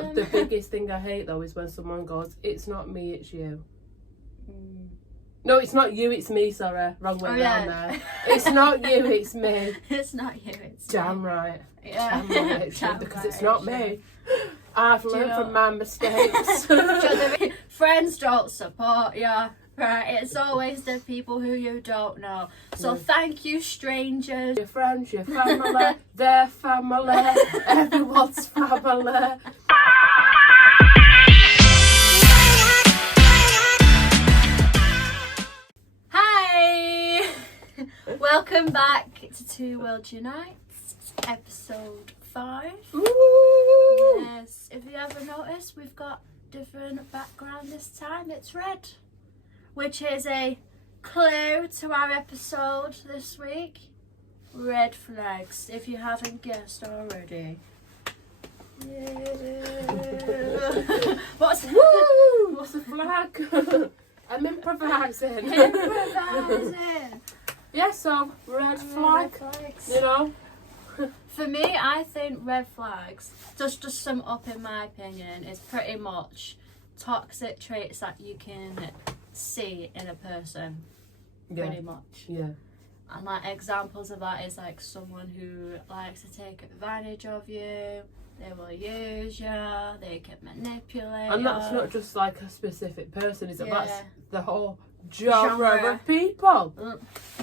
The biggest thing I hate though is when someone goes, "It's not me, it's you." No, it's not you, it's me, sorry. Wrong way round there. It's not you, it's me. It's not you, it's Damn me. right. Yeah. Damn right, it's you, Damn because right, it's not it's me. I've learned from my mistakes. Friends don't support you. Right, it's always the people who you don't know. So thank you, strangers. Your friends, your family, their family, everyone's family. Hi! Welcome back to Two Worlds Unite, episode 5. Ooh. Yes, if you ever noticed, we've got different background this time. It's red, which is a clue to our episode this week. Red flags, if you haven't guessed already. Yeah. What's What's a flag? I'm improvising. Yeah, so red flag, flags. you know. For me, I think red flags, just to sum up in my opinion, is pretty much toxic traits that you can see in a person, pretty much. Yeah. And like examples of that is like someone who likes to take advantage of you, they will use you, they can manipulate And that's you. not just like a specific person, is it? Yeah. That's the whole genre of people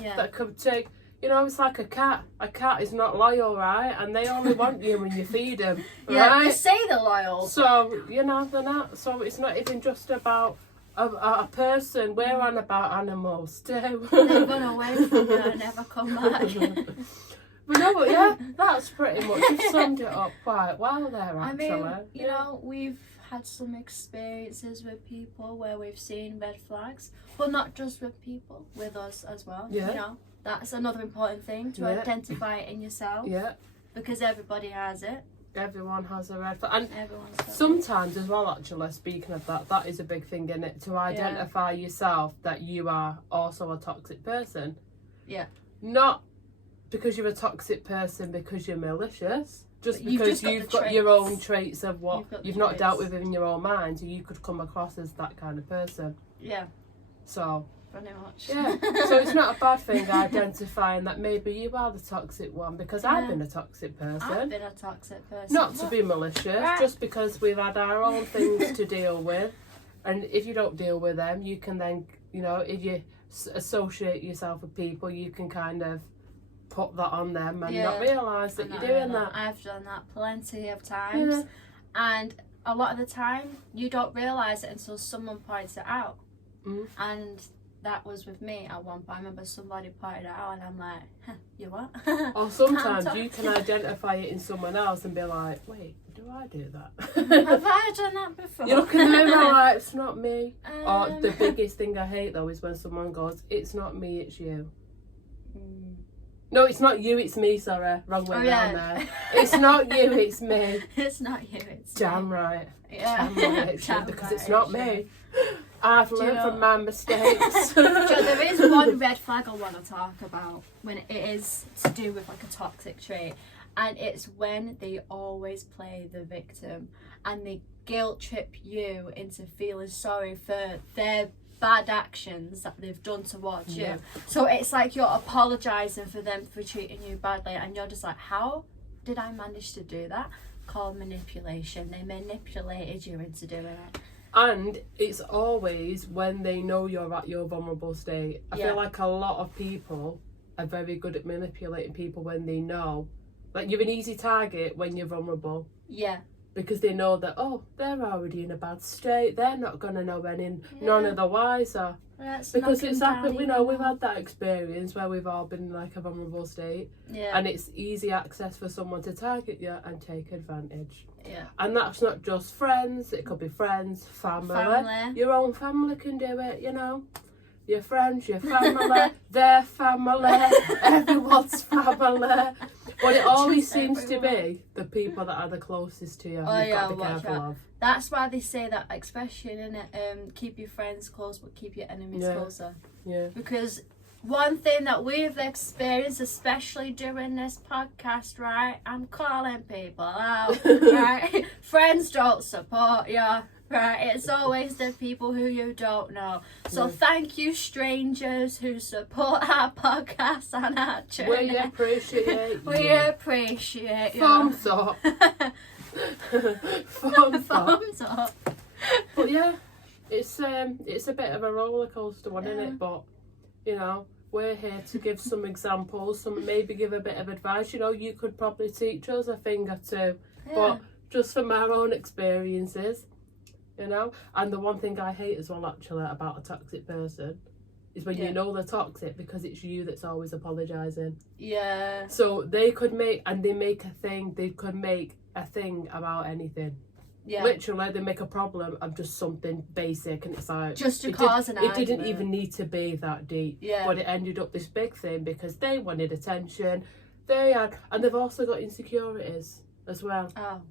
Yeah. that could take, you know, it's like a cat. A cat is not loyal, right? And they only want you when you feed them, Yeah, right? they say they're loyal. So, you know, they're not. So it's not even just about a person. We're on about animals too. They run away from you and never come back. But no, but yeah, that's pretty much, you've summed it up quite well there, actually. I mean, you know, we've had some experiences with people where we've seen red flags, but not just with people, with us as well. Yeah. You know, that's another important thing to identify it in yourself. Yeah. Because everybody has it. Everyone has a red flag. And Everyone's got sometimes as well, actually, speaking of that, that is a big thing in it, to identify yourself that you are also a toxic person. Yeah. Not because you're a toxic person because you're malicious, just But because you've got the your traits. own traits of what You've got you've the not traits. dealt with in your own mind, so you could come across as that kind of person. Yeah, So, pretty much. yeah. So it's not a bad thing identifying that maybe you are the toxic one, because I've Yeah. been a toxic person. I've been a toxic person. Not to be malicious, Right. just because we've had our own things to deal with. And if you don't deal with them, you can then, you know, if you associate yourself with people, you can kind of put that on them and not realise that you're doing that. I've done that plenty of times. Yeah. And a lot of the time, you don't realise it until someone points it out. Mm. And that was with me at one point. I remember somebody pointed it out and I'm like, huh, you what? Or sometimes you can identify it in someone else and be like, wait, do I do that? Have I done that before? You look in the mirror like, it's not me. Or the Um, biggest thing I hate though is when someone goes, it's not me, it's you. Mm. No, it's not you, it's me, sorry. Wrong way round yeah. there. It's not you, it's me. It's not you, it's Damn me. right. Yeah. Damn right, it's you, Damn because right, it's not it's me. I've learned know- from my mistakes. So there is one red flag I want to talk about when it is to do with like a toxic trait, and it's when they always play the victim and they guilt trip you into feeling sorry for their bad actions that they've done towards you. So it's like you're apologising for them for treating you badly, and you're just like, how did I manage to do that? Called manipulation. They manipulated you into doing it. And it's always when they know you're at your vulnerable state. I feel like a lot of people are very good at manipulating people when they know. Like, you're an easy target when you're vulnerable. Yeah. Because they know that, oh, they're already in a bad state. They're not going to know none of the wiser. Because it's happened, you know, we've had that experience where we've all been in like a vulnerable state. Yeah. And it's easy access for someone to target you and take advantage. Yeah. And that's not just friends, it could be friends, family. Your own family can do it, you know. Your friends, your family, their family, everyone's family. But it always seems to be the people that are the closest to you. You've got to be careful of. That's why they say that expression, innit? Keep your friends close, but keep your enemies closer. Yeah. Because one thing that we've experienced, especially during this podcast, right? I'm calling people out, right? Friends don't support you, right? It's always the people who you don't know. So thank you, strangers who support our podcast and our journey. We appreciate you. We appreciate you. Thumbs up. Thumbs up. But yeah, it's a bit of a roller coaster one, isn't it? But you know, we're here to give some examples, maybe give a bit of advice. You know, you could probably teach us a thing or two, but just from our own experiences, you know. And the one thing I hate as well, actually, about a toxic person is when you know they're toxic because it's you that's always apologising. Yeah. So they could make a thing about anything. Yeah. Literally, they make a problem of just something basic, and it's like just to cause an argument. It didn't even need to be that deep. Yeah. But it ended up this big thing because they wanted attention. And they've also got insecurities as well. Oh.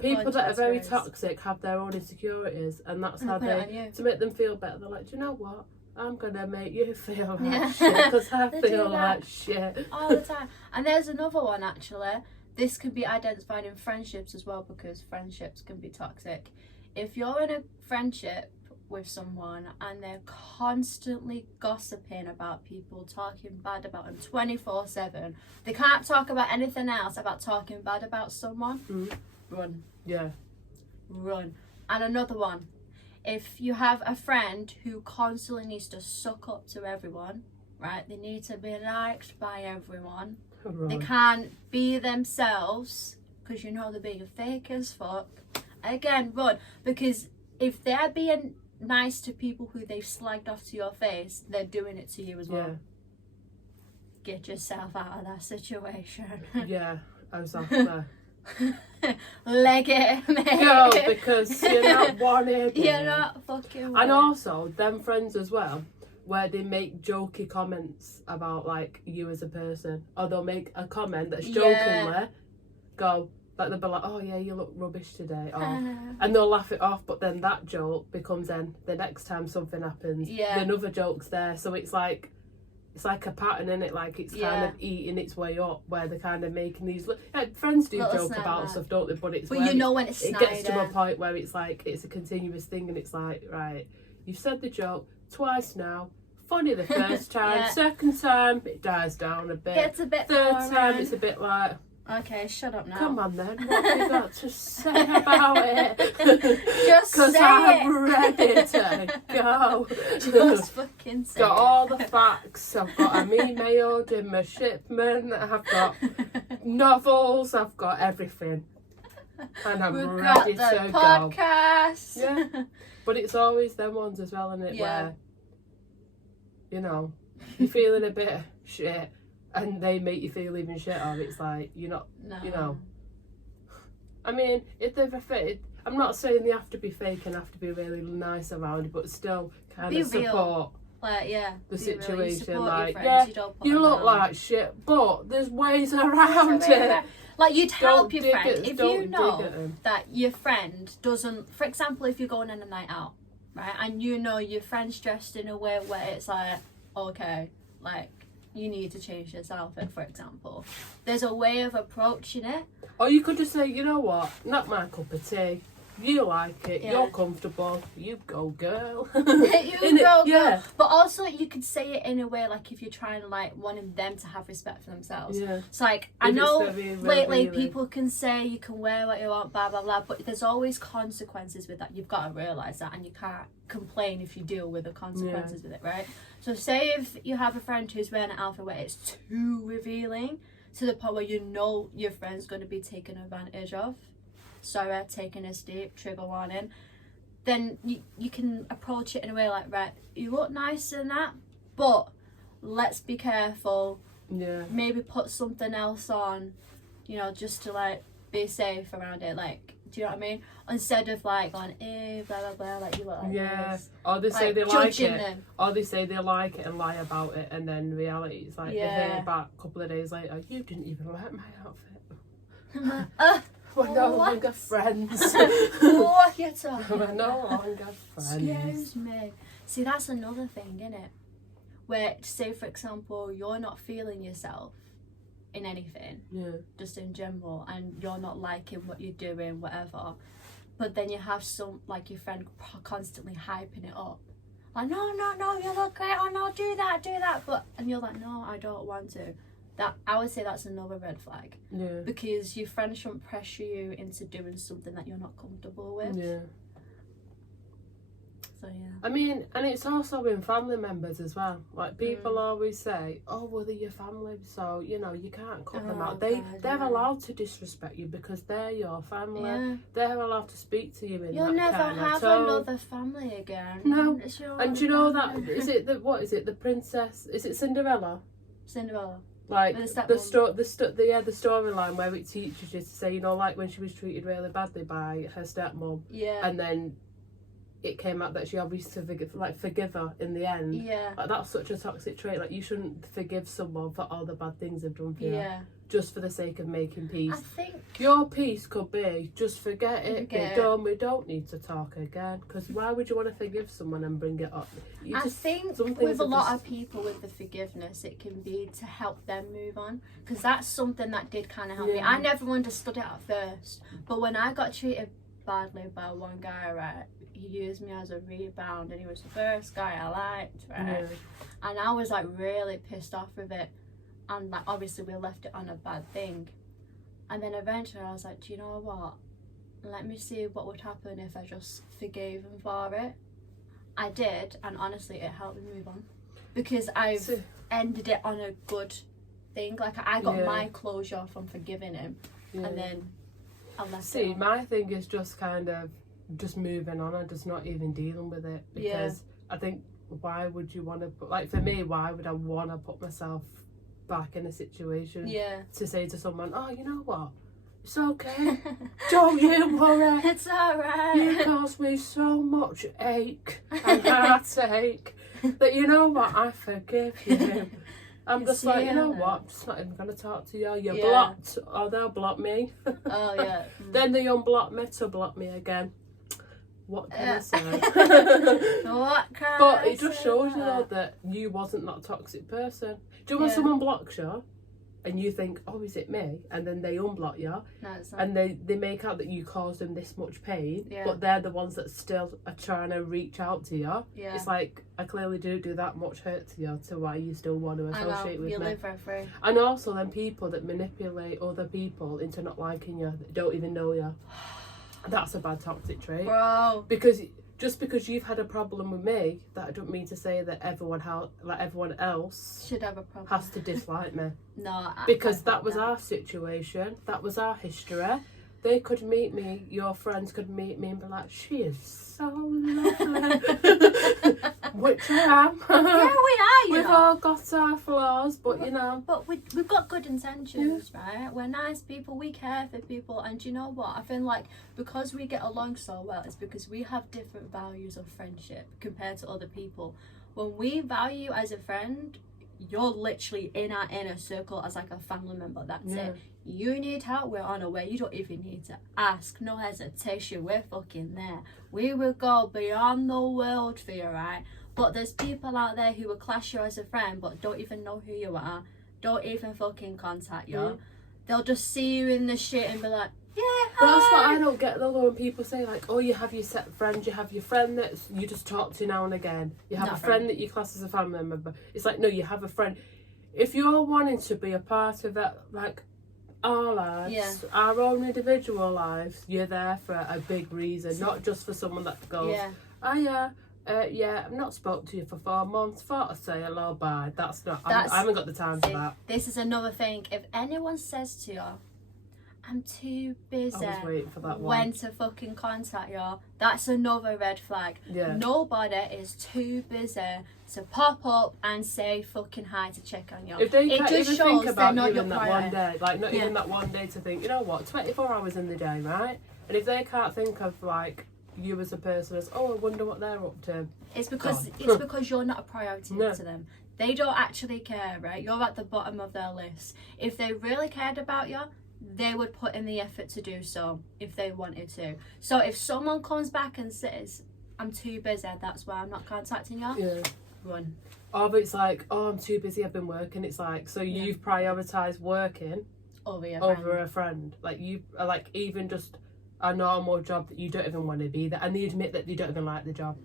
People that are very toxic have their own insecurities, and that's how they to make them feel better. They're like, do you know what? I'm gonna make you feel like shit because I feel like shit all the time. And there's another one actually. This can be identified in friendships as well, because friendships can be toxic. If you're in a friendship with someone and they're constantly gossiping about people, talking bad about them 24/7, they can't talk about anything else about talking bad about someone, run. Yeah. Run. And another one, if you have a friend who constantly needs to suck up to everyone, right? They need to be liked by everyone. Right. They can't be themselves because you know they're being fake as fuck. Again, run. Because if they're being nice to people who they've slagged off to your face, they're doing it to you as well. Get yourself out of that situation. Yeah, exactly. Leg it, mate. No, because you're not wanted. You're not fucking wanted. And also, them friends as well, where they make jokey comments about like you as a person, or they'll make a comment that's jokingly go like, they'll be like, oh yeah, you look rubbish today, or and they'll laugh it off, but then that joke becomes then the next time something happens, another joke's there. So it's like a pattern, isn't it? Like it's kind of eating its way up, where they're kind of making these friends do joke about stuff, don't they? But it's you know when it's it gets to a point where it's like it's a continuous thing, and it's like, right, you've said the joke twice now. Funny the first time, second time it dies down a bit. Gets a bit third boring. time it's a bit like, okay, shut up now. come on then, what have you got to say about it? Just say because I'm ready to go. Just fucking say Got all the facts. I've got them emailed in my shipment. I've got novels. I've got everything, and I'm ready to go. Podcast. Yeah, but it's always them ones as well, isn't it? Where you know you're feeling a bit shit, and they make you feel even shitter. It's like you're not, you know. I mean, if they've I'm not saying they have to be fake and have to be really nice around you, but still kind of support. Like, the situation. You like, friends, you look like shit, but there's ways around it. Like, you'd help your friend if you know them. that your friend doesn't. For example, if you're going on a night out, right, and you know your friend's dressed in a way where it's like, okay, like, you need to change this outfit, for example. There's a way of approaching it. Or you could just say, you know what, not my cup of tea. You like it, you're comfortable, you go girl. You go girl. But also you could say it in a way like if you're trying to like wanting them to have respect for themselves. Yeah. It's like, I know lately people can say you can wear what you want, blah blah blah, but there's always consequences with that. You've got to realise that, and you can't complain if you deal with the consequences with it, right? So say if you have a friend who's wearing an outfit where it's too revealing to the point where you know your friend's going to be taken advantage of. Sorry, taking a steep, trigger warning. Then you can approach it in a way like, right, you look nice in that, but let's be careful. Yeah. Maybe put something else on, you know, just to like be safe around it. Like, do you know what I mean? Instead of like going, blah blah blah, like you look like this. Or they say they like it. Them. Or they say they like it and lie about it, and then reality it's like they hear back a couple of days later, you didn't even like my outfit. We're no longer friends. What you talking We're no longer friends. Excuse me. See, that's another thing, isn't it? where, say for example, you're not feeling yourself in anything, just in general, and you're not liking what you're doing, whatever, but then you have some, like, your friend constantly hyping it up, like, no, you look great, oh no, do that, but, and you're like, no, I don't want to. That, I would say that's another red flag. Yeah. Because your friend shouldn't pressure you into doing something that you're not comfortable with. Yeah. So yeah. I mean, and it's also in family members as well. Like, people always say, oh, well, they're your family, so, you know, you can't cut them out. They're allowed to disrespect you because they're your family. Yeah. They're allowed to speak to you in You'll that never kind have of tone. another family again. No. It's your And do you know that, what is it, the princess, is it Cinderella? Like, the storyline where it teaches you to say, you know, like when she was treated really badly by her stepmom. Yeah. And then it came out that she obviously forgive her in the end. Yeah. Like, that's such a toxic trait. Like, you shouldn't forgive someone for all the bad things they've done for you. Yeah. Just for the sake of making peace. I think your peace could be just forget it, be done. We don't need to talk again. Because why would you want to forgive someone and bring it up? I think with a lot of people with the forgiveness, it can be to help them move on. Because that's something that did kind of help me. I never understood it at first, but when I got treated badly by one guy, right, he used me as a rebound, and he was the first guy I liked, right, and I was like really pissed off with it. And like, obviously we left it on a bad thing, and then eventually I was like, do you know what, let me see what would happen if I just forgave him for it. I did, and honestly it helped me move on, because I've ended it on a good thing. Like, I got my closure from forgiving him, and then I left it on. My thing is just kind of just moving on and just not even dealing with it, because I think, why would you want to put, like, for me, why would I want to put myself back in a situation to say to someone, oh, you know what, it's okay, don't you worry, it's alright, you caused me so much ache and heartache that, you know what, I forgive you. I'm just like, you know what, I'm just not even going to talk to you. You're blocked, or they'll block me. Oh yeah. Then they unblock me to block me again. What can I say? But it just shows you, though, that you wasn't that toxic person. Do you know when someone blocks you and you think, oh, is it me? And then they unblock you, no, it's not. and they make out that you caused them this much pain, but they're the ones that still are trying to reach out to you. Yeah. It's like, I clearly do that much hurt to you, to why you still want to associate with me. You live for free. And also then people that manipulate other people into not liking you, that don't even know you. That's a bad toxic trait. Bro. Because just because you've had a problem with me, that don't mean to say that everyone else should have a problem, has to dislike me. No, because that was our situation, that was our history. They could meet me, your friends could meet me and be like, she is so lovely. Which I am. Yeah, we are, We've all got our flaws, but you know. But we've got good intentions, right? We're nice people, we care for people, and you know what? I feel like because we get along so well, it's because we have different values of friendship compared to other people. When we value as a friend, you're literally in our inner circle as like a family member. That's it. You need help, we're on our way. You don't even need to ask. No hesitation. We're fucking there. We will go beyond the world for you, right? But there's people out there who will class you as a friend but don't even know who you are. Don't even fucking contact you. They'll just see you in the shit and be like, yeah, hi. But that's what I don't get though, when people say like, oh, you have your set friend, you have your friend that you just talk to now and again. You have a friend that you class as a family member. It's like, no, you have a friend. If you're wanting to be a part of that, like, our lives, our own individual lives, you're there for a big reason, not just for someone that goes, I've not spoke to you for 4 months, thought I'd say hello, bye. I haven't got the time for that. This is another thing. If anyone says to you, I'm too busy, I was waiting for that one. When to fucking contact you, that's another red flag. Nobody is too busy to pop up and say fucking hi to check on you. If they can't even think about you in that one day, like not even that one day to think, you know what, 24 hours in the day, right? And if they can't think of like you as a person as, oh, I wonder what they're up to. It's because you're not a priority to them. They don't actually care, right? You're at the bottom of their list. If they really cared about you, they would put in the effort to do so if they wanted to. So if someone comes back and says, I'm too busy, that's why I'm not contacting you, run. Or it's like, oh, I'm too busy, I've been working. It's like, so you've prioritised working over a friend. Like, you are like, even just a normal job that you don't even want to be there. And they admit that they don't even like the job.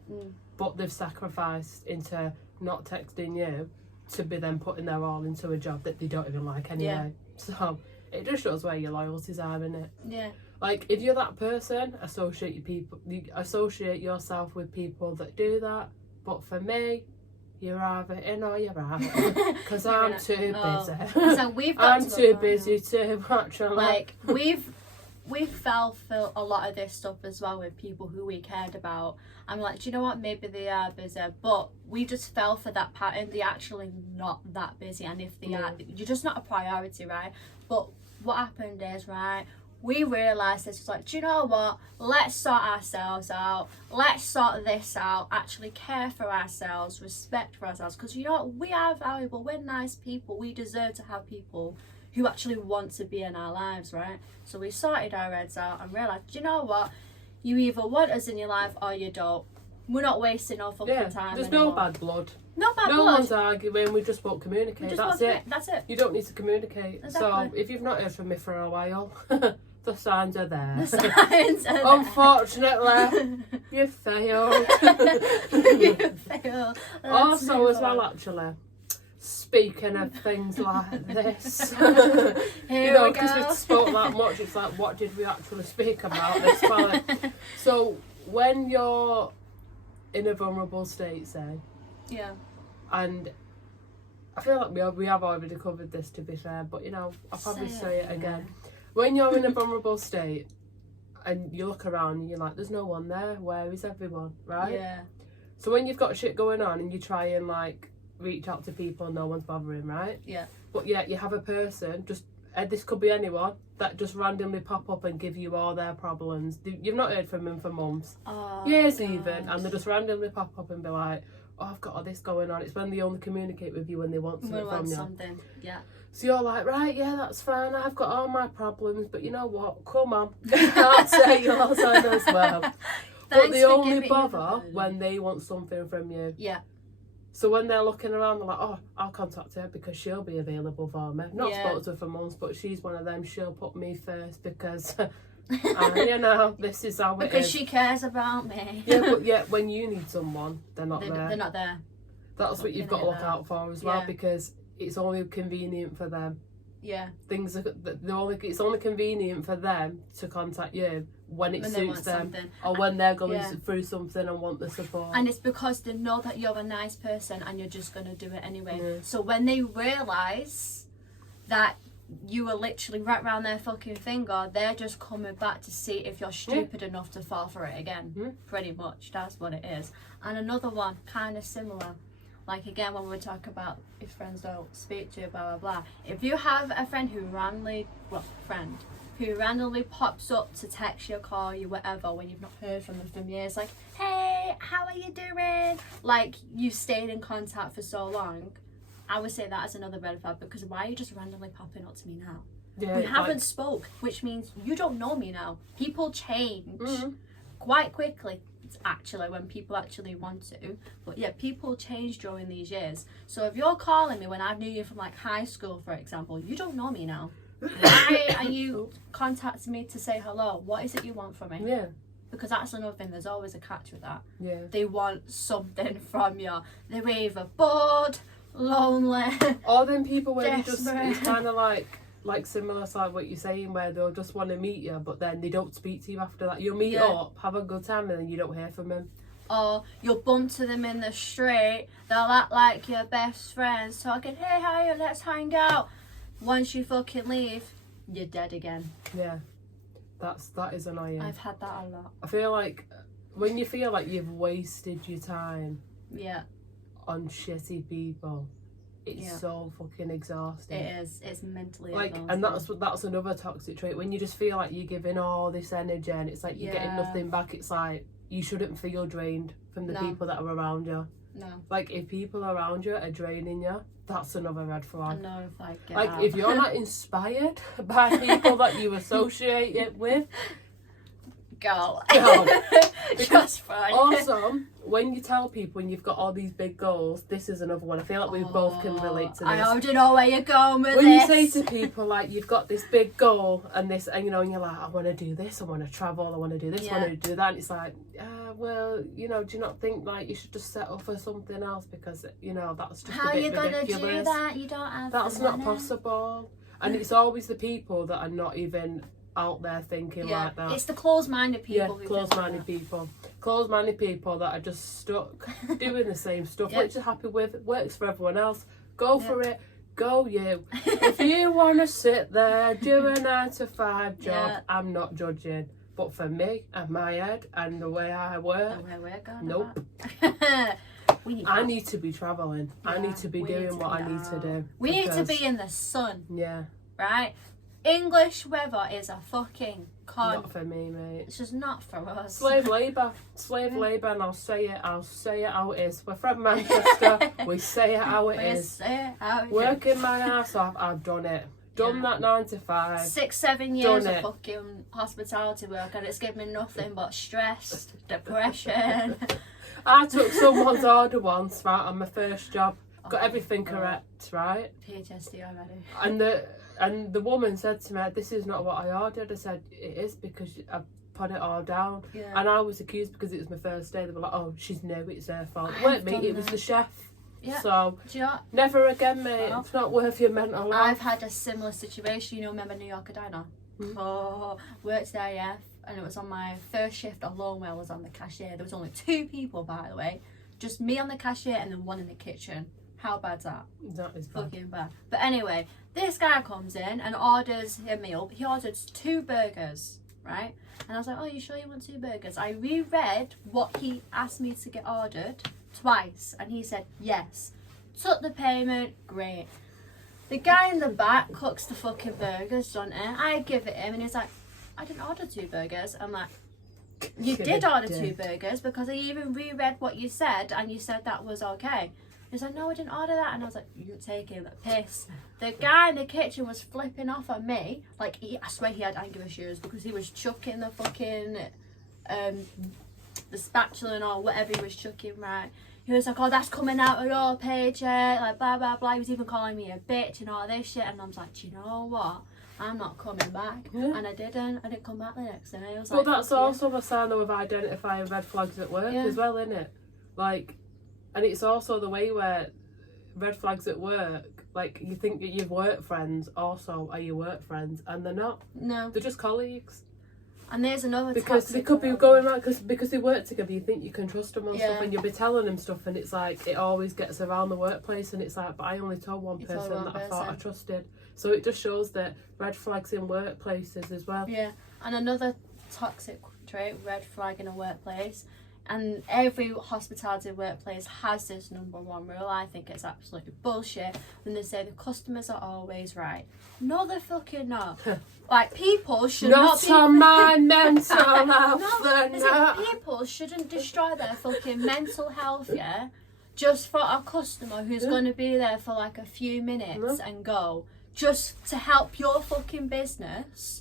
But they've sacrificed into not texting you to be then putting their all into a job that they don't even like anyway. So it just shows where your loyalties are, innit? Yeah. Like, if you're that person, you associate yourself with people that do that. But for me, you're either in or you're out. Because I'm too busy. So I'm too busy too much. Like, we fell for a lot of this stuff as well with people who we cared about. I'm like, do you know what? Maybe they are busy, but we just fell for that pattern. They're actually not that busy, and if they are, you're just not a priority, right? But what happened is, right, we realised this was like, do you know what? Let's sort ourselves out. Let's sort this out. Actually care for ourselves, respect for ourselves, because you know what? We are valuable. We're nice people. We deserve to have people who actually want to be in our lives, right? So we sorted our heads out and realised, do you know what? You either want us in your life or you don't. We're not wasting our fucking time there's anymore. no bad blood. No bad blood. No one's arguing, we just won't communicate. That's it. You don't need to communicate. Exactly. So if you've not heard from me for a while, the signs are there. The signs are there. Unfortunately, you failed. You failed. Also, as well, actually, speaking of things like this, because we've spoke that much, it's like, what did we actually speak about this time? So when you're in a vulnerable state, say, and I feel like we have already covered this, to be fair, but I'll probably say it again. When you're in a vulnerable state and you look around and you're like, there's no one there, where is everyone, right? Yeah. So when you've got shit going on and you try and like reach out to people, no one's bothering, right? Yeah. But yet you have a person, this could be anyone, that just randomly pop up and give you all their problems. You've not heard from them for months, years even, and they just randomly pop up and be like, oh, I've got all this going on. It's when they only communicate with you when they want something from you. Yeah. So you're like, right, yeah, that's fine. I've got all my problems, but you know what? Come on, I'll say yours on as well. But they only bother when they want something from you. Yeah. So when they're looking around, they're like, oh, I'll contact her because she'll be available for me. Not spoken to her for months, but she's one of them. She'll put me first because, this is how it is. Because she cares about me. Yeah, but yet when you need someone, they're not there. They're not there. That's what you've got to look out for as well, because it's only convenient for them. Yeah. It's only convenient for them to contact you when it suits them, or when they're going through something and want the support. And it's because they know that you're a nice person and you're just going to do it anyway. Yeah. So when they realise that you were literally right round their fucking finger, they're just coming back to see if you're stupid enough to fall for it again. Pretty much, that's what it is. And another one, kind of similar. Like, again, when we talk about if friends don't speak to you, blah, blah, blah. If you have a friend who randomly pops up to text you, call you, whatever, when you've not heard from them for years, like, hey, how are you doing? Like, you've stayed in contact for so long, I would say that as another red flag, because why are you just randomly popping up to me now? Yeah, we haven't spoke, which means you don't know me now. People change quite quickly. Actually, when people actually want to, but people change during these years. So if you're calling me when I knew you from like high school, for example, you don't know me now. Why are you contacting me to say hello? What is it you want from me? Yeah, because that's another thing. There's always a catch with that. Yeah, they want something from you. They're either bored, lonely, or then people where you just, it's kind of like similar to what you're saying, where they'll just want to meet you, but then they don't speak to you after that. You'll meet up, have a good time, and then you don't hear from them. Or you'll bump to them in the street, they'll act like your best friends, talking, hey, how are you, let's hang out. Once you fucking leave, you're dead again. Yeah, that is annoying. I've had that a lot. I feel like when you feel like you've wasted your time on shitty people, it's so fucking exhausting. It is. It's mentally exhausting. And that's another toxic trait. When you just feel like you're giving all this energy and it's like you're getting nothing back, it's like you shouldn't feel drained from the people that are around you. No. Like, if people around you are draining you, that's another red flag. I know, if you're not inspired by people that you associate it with, go. Just fine. Also, when you tell people when you've got all these big goals, this is another one. I feel like we both can relate to this. I already know where you're going with when this. When you say to people, like, you've got this big goal and this, and, you know, and you're like, I want to do this, I want to travel, I want to do this, I want to do that. And it's like, well, you know, do you not think, like, you should just settle for something else? Because, you know, that's just How a bit ridiculous. How are you going to do that? You don't have That's not possible. And it's always the people that are not even out there thinking like that. It's the closed-minded people. Yeah, closed-minded people. Closed-minded people that are just stuck doing the same stuff, which they're happy with. It works for everyone else. Go for it. Go you. If you want to sit there, do a 9 to 5 job, I'm not judging. But for me and my head and the way I work, nope. I need to be travelling. I need to be doing what I need to do. We need to be in the sun. Yeah. Right? English weather is a fucking con. Not for me, mate. It's just not for us. Slave labour, and I'll say it how it is. We're from Manchester. We say it how it is. Working my ass off, I've done it. Done that 9 to 5. 6-7 years of fucking hospitality work, and it's given me nothing but stress, depression. I took someone's order once, right, on my first job. Got everything correct, right? PTSD already. And the woman said to me, this is not what I ordered. I said, it is because I put it all down. Yeah. And I was accused because it was my first day. They were like, oh, she's new, it's her fault. It weren't me, it was the chef. Yeah. So, never again, mate. Well, it's not worth your mental life. I've had a similar situation. You know, remember New York Diner? Mm-hmm. Oh, worked there, yeah. And it was on my first shift alone where I was on the cashier. There was only 2 people, by the way. Just me on the cashier and then one in the kitchen. How bad's that? That is bad. Fucking bad. But anyway, this guy comes in and orders a meal. He ordered 2 burgers, right? And I was like, oh, you sure you want 2 burgers? I reread what he asked me to get ordered twice. And he said, yes. Took the payment, great. The guy in the back cooks the fucking burgers, doesn't he? I give it him and he's like, I didn't order 2 burgers. I'm like, you did order 2 burgers because I even reread what you said and you said that was okay. He's like, no, I didn't order that. And I was like, you're taking the piss. The guy in the kitchen was flipping off at me. Like, I swear he had anger issues because he was chucking the fucking, the spatula or whatever he was chucking, right? He was like, oh, that's coming out of your paycheck, like, blah, blah, blah. He was even calling me a bitch and all this shit. And I was like, do you know what? I'm not coming back. Yeah. And I didn't come back the next day. I was like, that's also a sign of identifying red flags at work as well, isn't it? Like, and it's also the way where red flags at work, like, you think that your work friends also are your work friends, and they're not. No. They're just colleagues. And there's another because they could be going like because they work together. You think you can trust them on stuff, and you'll be telling them stuff, and it's like it always gets around the workplace, and it's like, but I only told one person that I thought I trusted. So it just shows that red flags in workplaces as well. Yeah, and another toxic trait, red flag in a workplace. And every hospitality workplace has this number 1 rule. I think it's absolutely bullshit when they say the customers are always right. No, they're fucking not. Like, people should not be... on my mental health. No, people shouldn't destroy their fucking mental health, yeah? Just for a customer who's going to be there for like a few minutes and go. Just to help your fucking business.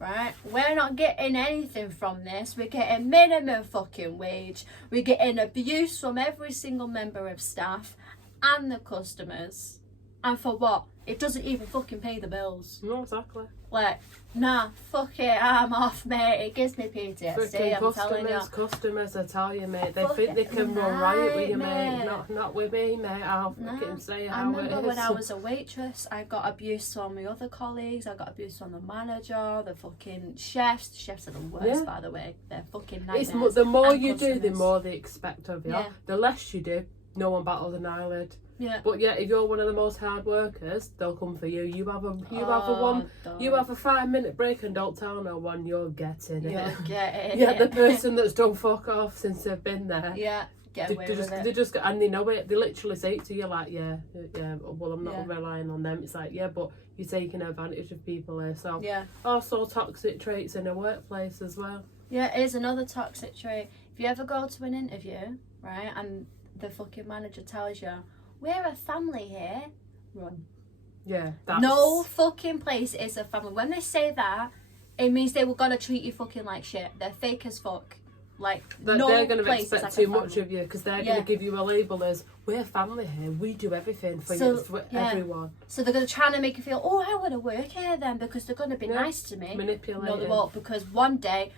Right, we're not getting anything from this. We're getting minimum fucking wage. We're getting abuse from every single member of staff and the customers. And for what? It doesn't even fucking pay the bills. No, exactly. Like, nah, fuck it, I'm off, mate. It gives me PTSD, I'm telling you. Customers, I tell you, mate. They think they can run riot with you, mate. Not with me, mate. I'll fucking say how it is. I remember when I was a waitress, I got abuse from my other colleagues. I got abuse from the manager, the fucking chefs. The chefs are the worst, by the way. They're fucking nightmares. The more you do, the more they expect of you. Yeah. The less you do, no one battles an eyelid. Yeah. But yeah, if you're one of the most hard workers, they'll come for you. You have a 5-minute break and don't tell no one. You're getting it. Yeah, the person that's done fuck off since they've been there. Yeah. They just and they know it. They literally say it to you like, yeah. Well, I'm not relying on them. It's like, yeah, but you're taking advantage of people here. So also toxic traits in a workplace as well. Yeah, it is another toxic trait. If you ever go to an interview, right, and the fucking manager tells you, we're a family here, run. Yeah, no fucking place is a family. When they say that, it means they were gonna treat you fucking like shit. They're fake as fuck. Like, That no they're going to place is expect like too a much family. of you because they're going to give you a label as we're family here. We do everything for you, for everyone. So they're going to try to make you feel, oh, I want to work here then because they're going to be nice to me. Manipulate. No, they won't, because one day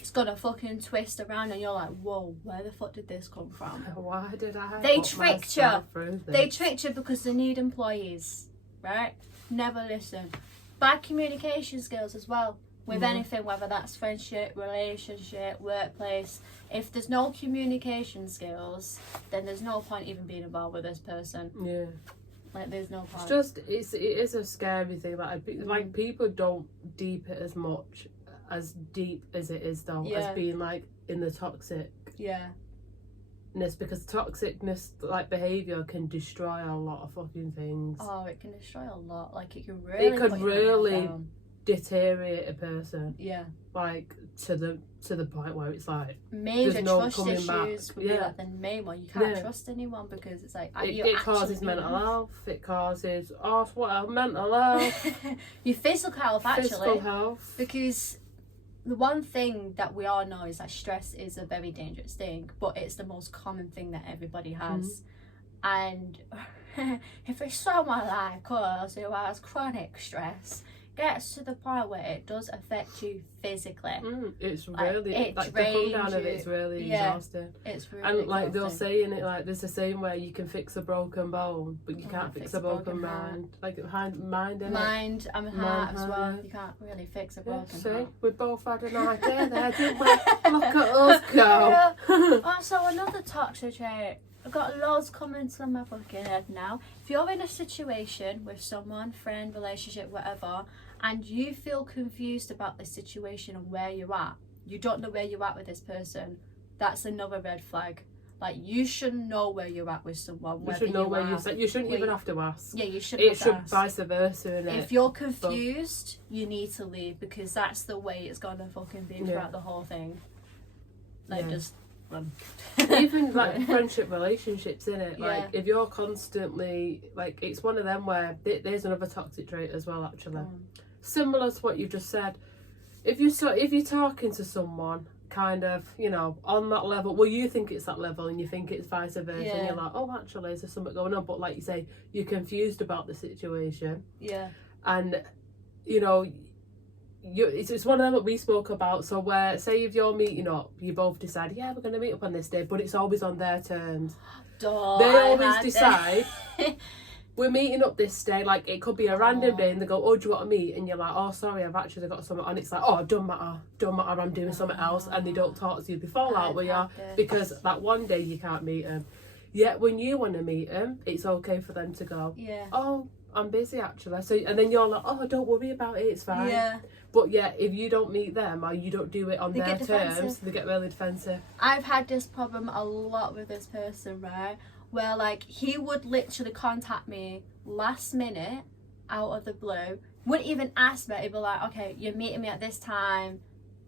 it's going to fucking twist around and you're like, whoa, where the fuck did this come from? Why did I? They tricked you. They tricked you because they need employees, right? Never listen. Bad communication skills as well. With anything, whether that's friendship, relationship, workplace, if there's no communication skills, then there's no point even being involved with this person. Yeah. Like, there's no point. It is a scary thing. Like people don't deep it as much as deep as it is though, as being like in the toxic. Yeah. Because toxicness, like behaviour, can destroy a lot of fucking things. Oh, it can destroy a lot. Like, it can really. It could really deteriorate a person. Yeah. Like to the point where it's like major no trust issues back. would be like the main one. You can't trust anyone because it's like it causes mental health. It causes mental health. Your physical health, actually. Physical health. Because the one thing that we all know is that stress is a very dangerous thing, but it's the most common thing that everybody has. And if it's someone like us who has chronic stress, gets to the point where it does affect you physically. It's really like the come down of it's really exhausting. It's really and like exhausting. they'll say in it, like there's a saying where you can fix a broken bone, but you can't fix a broken mind. Like mind and heart as well. You can't really fix a broken heart. We both had an idea there, didn't we? Look at us go. Also, another toxic trait. I've got loads coming to my fucking head now. If you're in a situation with someone, friend, relationship, whatever, and you feel confused about the situation and where you're at, you don't know where you're at with this person, that's another red flag. Like, you should know where you're at with someone. You should know where you're at. You shouldn't even have to ask. Yeah, you shouldn't have to ask. Vice versa, innit? If you're confused, you need to leave, because that's the way it's gonna fucking be throughout the whole thing. Like, just run. Even like friendship relationships, innit? Like if you're constantly like, it's one of them where there's another toxic trait as well, actually. Similar to what you've just said. If you're talking to someone kind of, you know, on that level, well, you think it's that level and you think it's vice versa, and you're like, oh, actually, is there something going on? But like you say, you're confused about the situation. Yeah. And you know, it's one of them that we spoke about. So where, say if you're meeting up, you both decide, yeah, we're going to meet up on this day, but it's always on their terms. They always decide, we're meeting up this day. Like, it could be a random day and they go, oh, do you want to meet? And you're like, oh, sorry, I've actually got something on. It's like, oh, don't matter, I'm doing something else. And they don't talk to you. They fall out with you because that one day you can't meet them. Yet when you want to meet them, it's okay for them to go, oh, I'm busy actually. So, and then you're like, oh, don't worry about it, it's fine. Yeah. But yeah, if you don't meet them or you don't do it on their terms, they get really defensive. I've had this problem a lot with this person, right? Where like, he would literally contact me last minute out of the blue, wouldn't even ask me. He'd be like, okay, you're meeting me at this time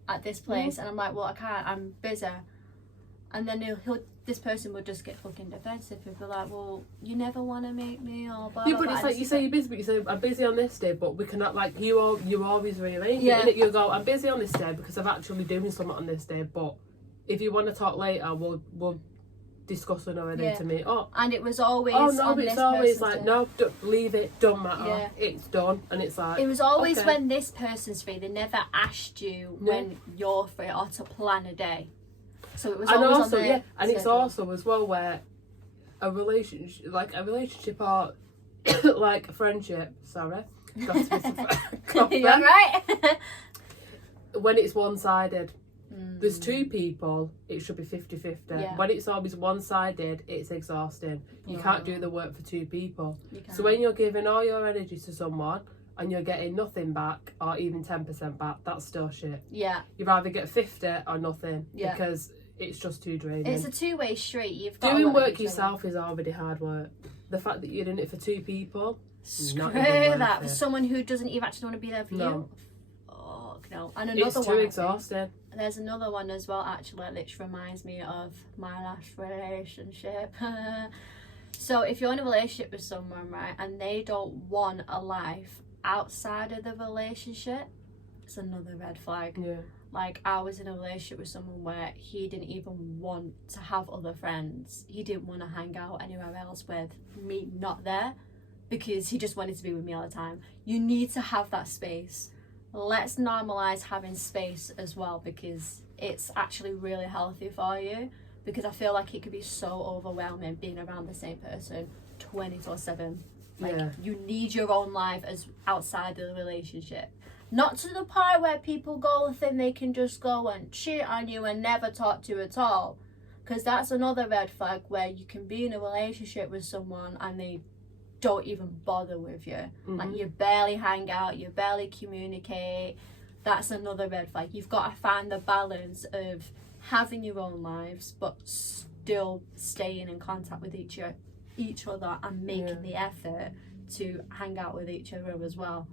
at this place, and I'm like, well, I can't, I'm busy. And then this person would just get fucking defensive. He'd be like, well, you never want to meet me, or blah, yeah, blah, but it's blah. like, you say you're busy, but you say, I'm busy on this day, but we cannot, like, you always rearrange it. You go, I'm busy on this day because I'm actually doing something on this day, but if you want to talk later, we'll discuss another day to meet up. And it was always it's always like, no, leave it, don't matter, it's done. And it's like, it was always when this person's free. They never asked you when you're free or to plan a day. So it was always on there. And it's also as well where a relationship or like a friendship, sorry, got to be some you're right. When it's one-sided, there's two people, it should be 50-50. Yeah. When it's always one-sided, it's exhausting. You can't do the work for two people. So when you're giving all your energy to someone and you're getting nothing back or even 10% back, that's still shit. Yeah. You'd rather get 50 or nothing because it's just too draining. It's a two-way street. You've got doing work yourself is already hard work. The fact that you're doing it for two people, screw that. For someone who doesn't even actually want to be there for you. Fuck no. And another it's too exhausting. There's another one as well, actually, which reminds me of my last relationship. So if you're in a relationship with someone, right, and they don't want a life outside of the relationship, it's another red flag. Yeah. Like, I was in a relationship with someone where he didn't even want to have other friends. He didn't want to hang out anywhere else with me not there, because he just wanted to be with me all the time. You need to have that space. Let's normalise having space as well, because it's actually really healthy for you. Because I feel like it could be so overwhelming being around the same person 24/7. Like, you need your own life as outside the relationship. Not to the point where people go and think they can just go and cheat on you and never talk to you at all. Because that's another red flag, where you can be in a relationship with someone and they don't even bother with you. Like, you barely hang out, you barely communicate. That's another red flag. You've got to find the balance of having your own lives but still staying in contact with each other and making the effort to hang out with each other as well.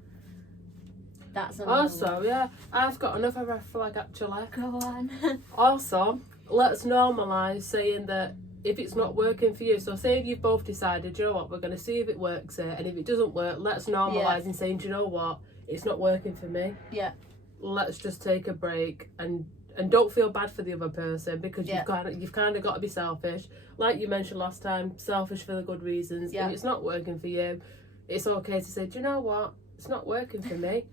That's also one. I've got another red flag actually. Go on. Also, let's normalise saying that if it's not working for you, so say if you've both decided, you know what, we're going to see if it works here, and if it doesn't work, let's normalise and saying, do you know what, it's not working for me. Yeah. Let's just take a break and don't feel bad for the other person, because you've kind of got to be selfish. Like you mentioned last time, selfish for the good reasons. If it's not working for you, it's okay to say, do you know what, it's not working for me.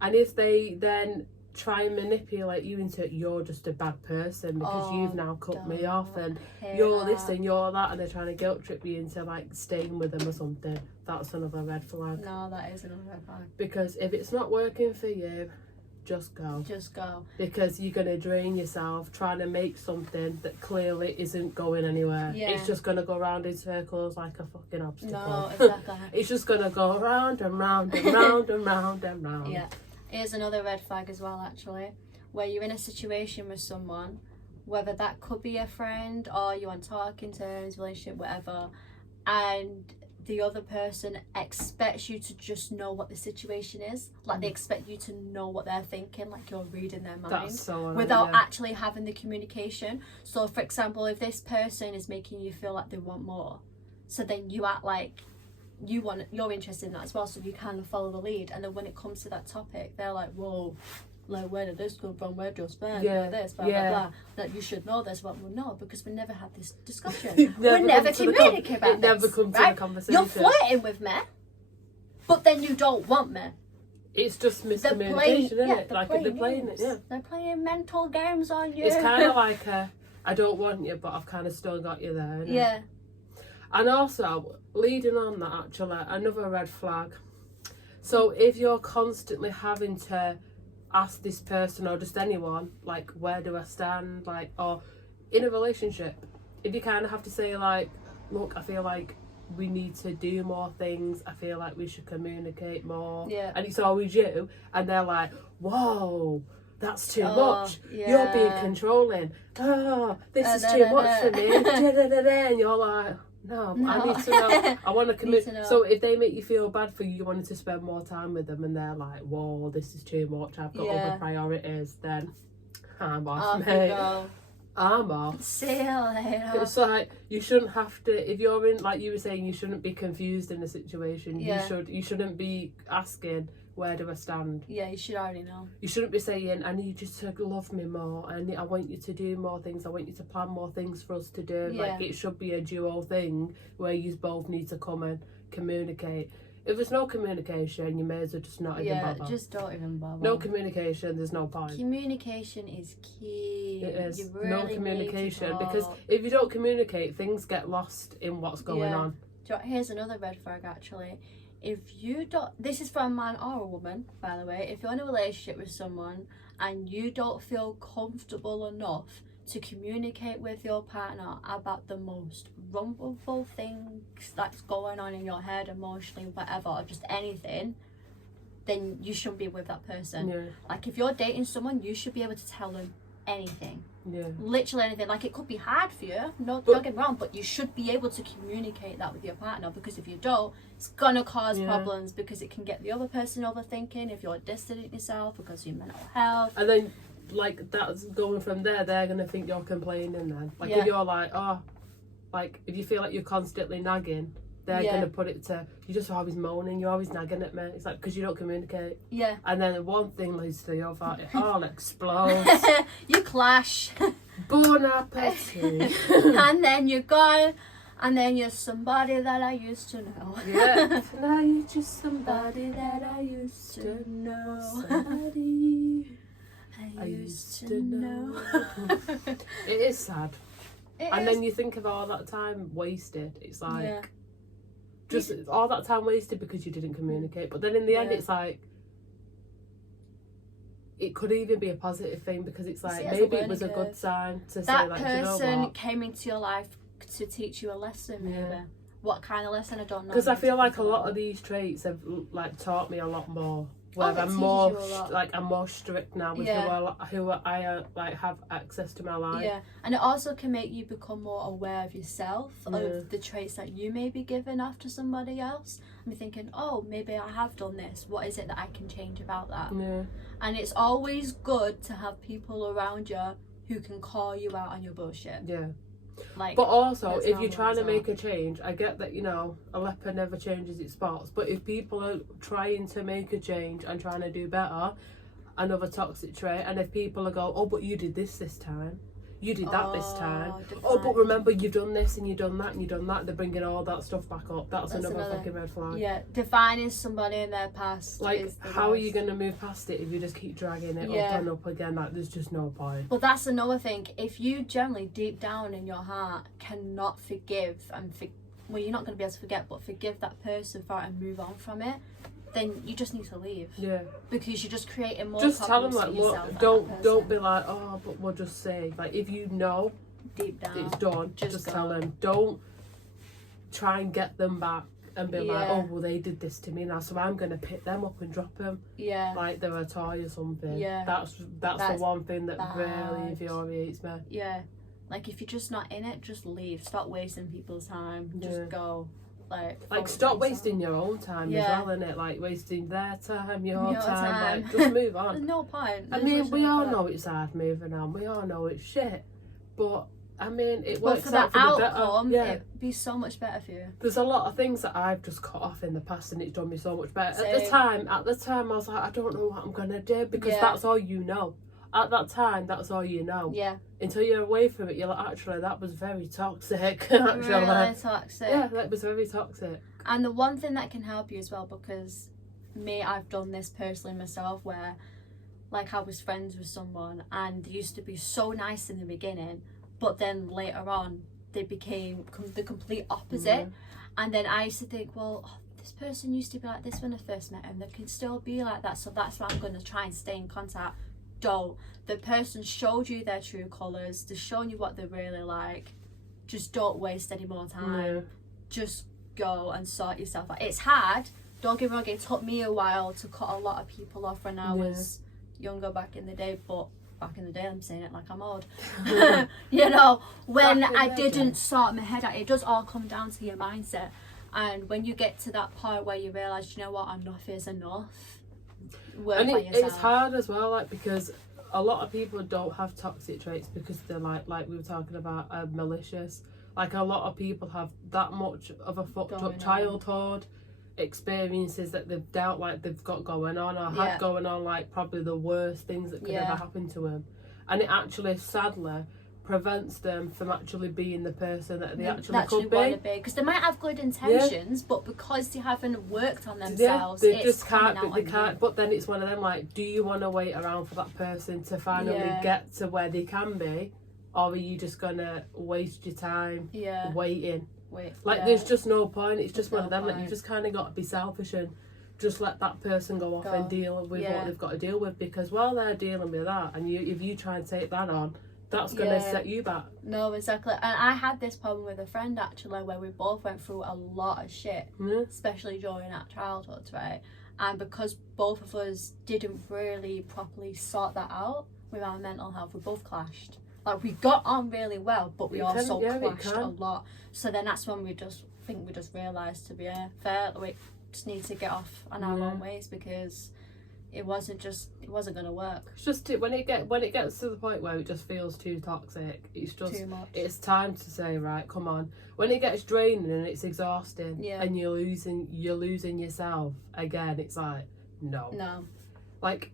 And if they then try and manipulate you into you're just a bad person because you've now cut me off and you're this and you're that, and they're trying to guilt trip you into like staying with them or something, that's another red flag. No, that is another red flag. Because if it's not working for you, just go. Just go. Because you're going to drain yourself trying to make something that clearly isn't going anywhere. Yeah. It's just going to go round in circles like a fucking obstacle. No, exactly. It's just going to go round and round and round and round and round. Yeah. Here's another red flag as well, actually, where you're in a situation with someone, whether that could be a friend or you're on talking terms, relationship, whatever, and the other person expects you to just know what the situation is. Like, they expect you to know what they're thinking, like you're reading their mind. That's so annoying, without actually having the communication. So, for example, if this person is making you feel like they want more, so then you act like you're interested in that as well, so you kind of follow the lead, and then when it comes to that topic, they're like, whoa, like, where did this come from, we're just friends, this, blah blah blah, that you should know this. Well, no, because we never had this discussion. We never communicate about this. It never comes to the conversation. You're flirting with me, but then you don't want me. It's just miscommunication, isn't it? Like, they're playing it, They're playing mental games on you. It's kind of like I don't want you, but I've kind of still got you there, innit? Yeah. And also, leading on that, actually, another red flag. So if you're constantly having to ask this person or just anyone, like, where do I stand? Like, or in a relationship, if you kind of have to say, like, look, I feel like we need to do more things. I feel like we should communicate more. Yeah. And it's always you. And they're like, whoa, that's too much. Yeah. You're being controlling. Oh, this is too much for me. And you're like... No, I need to know. I want to commit. So if they make you feel bad for you wanting to spend more time with them, and they're like, whoa, this is too much, I've got other priorities, then I'm off, mate. I'm off. See you later. It's like, you shouldn't have to, if you're in, like you were saying, you shouldn't be confused in a situation. You shouldn't be asking, where do I stand? Yeah, you should already know. You shouldn't be saying, I need you to love me more. I want you to do more things. I want you to plan more things for us to do. Yeah. Like, it should be a duo thing where you both need to come and communicate. If there's no communication, you may as well just not even bother. Yeah, just don't even bother. No communication, there's no point. Communication is key. It is. You really no communication, need to because if you don't communicate, things get lost in what's going on. Here's another red flag, actually. If you don't, this is for a man or a woman, by the way, if you're in a relationship with someone and you don't feel comfortable enough to communicate with your partner about the most vulnerable things that's going on in your head, emotionally, whatever, or just anything, then you shouldn't be with that person. Yeah. Like, if you're dating someone, you should be able to tell them anything. Yeah. Literally anything. Like, it could be hard for you, don't get me wrong, but you should be able to communicate that with your partner, because if you don't, it's gonna cause problems, because it can get the other person overthinking if you're distancing yourself because of your mental health. And then, like, that's going from there, they're gonna think you're complaining then. Like, if you're like, oh, like, if you feel like you're constantly nagging, They're going to put it to, you're just always moaning, you're always nagging at me. It's like, because you don't communicate. Yeah. And then one thing leads to the other, it all explodes. You clash. Bon appetit. And then you're gone. And then you're somebody that I used to know. Yeah. Now you're just somebody that I used to know. Somebody I used to know. It is sad. And then you think of all that time wasted. It's like, just all that time wasted because you didn't communicate. But then in the end, it's like, it could even be a positive thing because it's like, maybe it was a good sign to say, like, that you know person what? came into your life to teach you a lesson, maybe. What kind of lesson, I don't know. Because I feel like a lot of these traits have like taught me a lot more. Where I'm more I'm more strict now with who I like have access to my life. Yeah, and it also can make you become more aware of yourself, of the traits that you may be given after somebody else. And be thinking, oh, maybe I have done this. What is it that I can change about that? Yeah. And it's always good to have people around you who can call you out on your bullshit. Yeah. Like, but also, if you're trying to make a change, I get that, you know, a leopard never changes its spots. But if people are trying to make a change and trying to do better, another toxic trait, and if people are go, oh, but you did this time, you did that this time, oh, but remember you've done this and you've done that and you've done that, they're bringing all that stuff back up. That's another fucking red flag. Yeah, defining somebody in their past. Like, how are you going to move past it if you just keep dragging it up and up again? Like, there's just no point. But that's another thing. If you generally, deep down in your heart, cannot forgive and well, you're not going to be able to forget, but forgive that person for it and move on from it, then you just need to leave. Yeah. Because you're just creating more just problems tell them, like, for yourself. don't be like, oh, but we'll just say, like, if you know deep down it's done, just tell them. Don't try and get them back and be like, oh, well, they did this to me now, so I'm gonna pick them up and drop them. Yeah. Like they're a toy or something. Yeah. That's the one thing that really infuriates me. Yeah. Like, if you're just not in it, just leave. Stop wasting people's time. Just go. Like stop wasting your own time as well, innit? Like, wasting their time, your time. Like, just move on. There's no point. I mean, we all know it's hard moving on. We all know it's shit. But, I mean, it works out for the outcome, better. it'd be so much better for you. There's a lot of things that I've just cut off in the past and it's done me so much better. At the time, I was like, I don't know what I'm going to do because that's all you know. At that time, that's all you know. Yeah. Until you're away from it, you're like, actually, that was very toxic. Actually. Really toxic. Yeah, that was very toxic. And the one thing that can help you as well, because I've done this personally myself, where, like, I was friends with someone and they used to be so nice in the beginning, but then later on, they became the complete opposite. And then I used to think, well, this person used to be like this when I first met him. They can still be like that. So that's why I'm going to try and stay in contact. Don't. The person showed you their true colours. They're showing you what they're really like. Just don't waste any more time. Just go and sort yourself out. It's hard. Don't get me wrong. It took me a while to cut a lot of people off when I was younger back in the day. But back in the day, I'm saying it like I'm old. You know, when I didn't sort my head out, it does all come down to your mindset. And when you get to that point where you realise, you know what, enough is enough. And it's hard as well, like, because a lot of people don't have toxic traits because they're like we were talking about, malicious. Like, a lot of people have that much of a fucked up childhood experiences that they've dealt, like, they've got going on or had going on, like, probably the worst things that could ever happen to them, and it actually sadly prevents them from actually being the person that they actually could be. Because they might have good intentions, but because they haven't worked on themselves, they just can't. But then it's one of them, like, do you want to wait around for that person to finally get to where they can be, or are you just gonna waste your time waiting? There's just no point. It's just one of them that you just kind of got to be selfish and just let that person go off and deal with what they've got to deal with, because while they're dealing with that, and if you try and take that on, that's going to set you back. No, exactly. And I had this problem with a friend, actually, where we both went through a lot of shit, especially during our childhoods, right? And because both of us didn't really properly sort that out with our mental health, we both clashed. Like, we got on really well, but we also clashed a lot. So then that's when we just realised, to be fair, we just need to get off on our own ways, because it wasn't gonna work. It's just when it gets to the point where it just feels too toxic, it's just Too much. it's time to say, right, come on. When it gets draining and it's exhausting, and you're losing yourself again, it's like no, like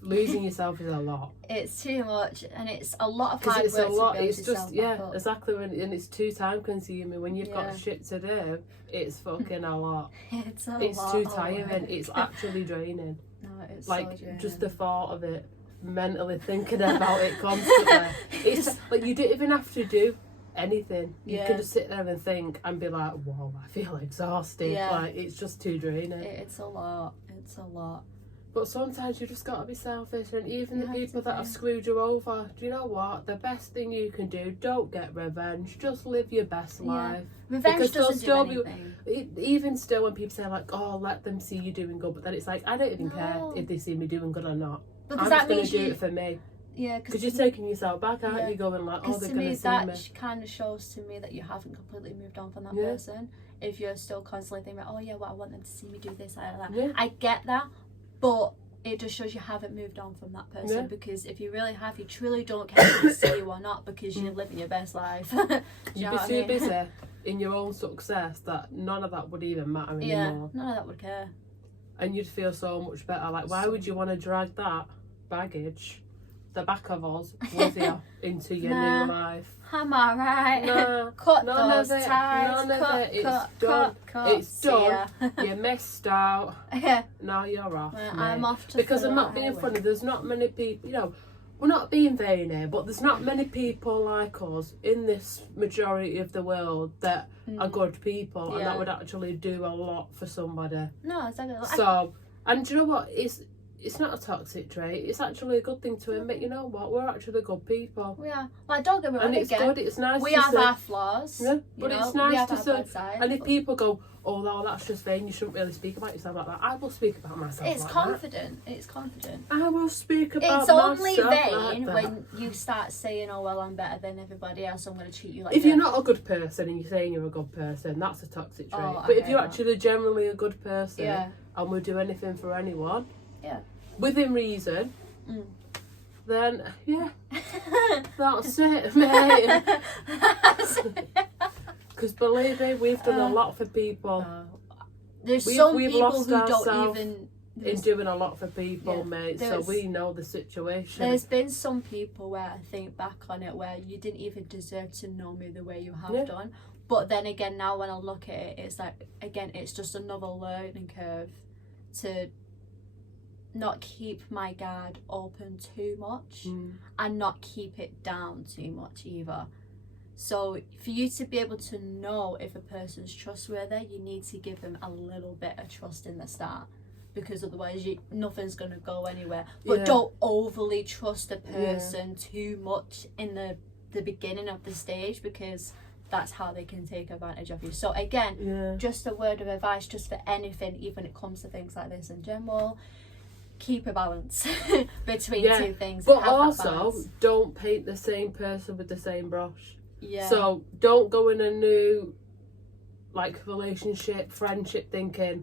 losing yourself is a lot. It's too much, and it's a lot of hard work it's a lot. to build It's yourself just back up. exactly, and it's too time consuming when you've got shit to do. It's fucking a lot. It's too tiring. It's actually draining. No, it's like so draining. just the thought of it, mentally thinking about it constantly. It's like you don't even have to do anything. You can just sit there and think and be like, whoa, I feel exhausted. Like it's just too draining. It's a lot. But sometimes you just gotta be selfish, and even the people that have screwed you over, do you know what? The best thing you can do, don't get revenge, just live your best life. Revenge doesn't do anything. Even still, when people say like, oh, let them see you doing good, but then it's like, I don't even care if they see me doing good or not. Because I'm just going to do it for me. Yeah, because you're taking yourself back, aren't you? Going like, oh, they're going to see me. That kind of shows to me that you haven't completely moved on from that person. If you're still constantly thinking, oh yeah, well, I want them to see me do this, like that. Yeah. I get that, but it just shows you haven't moved on from that person. Because if you really have, you truly don't care if they see you or not, because you're living your best life. You'd be too busy in your own success that none of that would even matter anymore. Yeah, none of that would care. And you'd feel so much better. Like, why would you want to drag that baggage, the back of us, with you into your new life? Am I right? No, cut none those of it. ties. None of it. It's done. It's done. You missed out. Now you're off. I'm off to because I'm not being funny. There's not many people. You know, we're not being vain here, but there's not many people like us in this majority of the world that are good people and that would actually do a lot for somebody. No, exactly. So, and do you know what? It's not a toxic trait. It's actually a good thing to admit. You know what? We're actually good people. We are. Like, don't get me wrong. And it's good. It's nice. We have our flaws. Yeah, but it's nice to say. And if people go, oh no, that's just vain, you shouldn't really speak about yourself like that. I will speak about myself. It's like confident. That. It's confident. I will speak about it's only myself vain like when you start saying, oh well, I'm better than everybody else, so I'm going to treat you like if you're not a good person and you're saying you're a good person, that's a toxic trait. But if you're actually generally a good person and would do anything for anyone, within reason, then that's it, mate. Because believe me, we've done a lot for people. There's some people who don't even in doing a lot for people, mate. So we know the situation. There's been some people where I think back on it where you didn't even deserve to know me the way you have done. But then again, now when I look at it, it's like, again, it's just another learning curve to not keep my guard open too much and not keep it down too much either. So for you to be able to know if a person's trustworthy, you need to give them a little bit of trust in the start, because otherwise nothing's going to go anywhere. But don't overly trust a person too much in the beginning of the stage, because that's how they can take advantage of you. So again, just a word of advice, just for anything, even when it comes to things like this in general, keep a balance between two things. But also, don't paint the same person with the same brush. So don't go in a new relationship, friendship thinking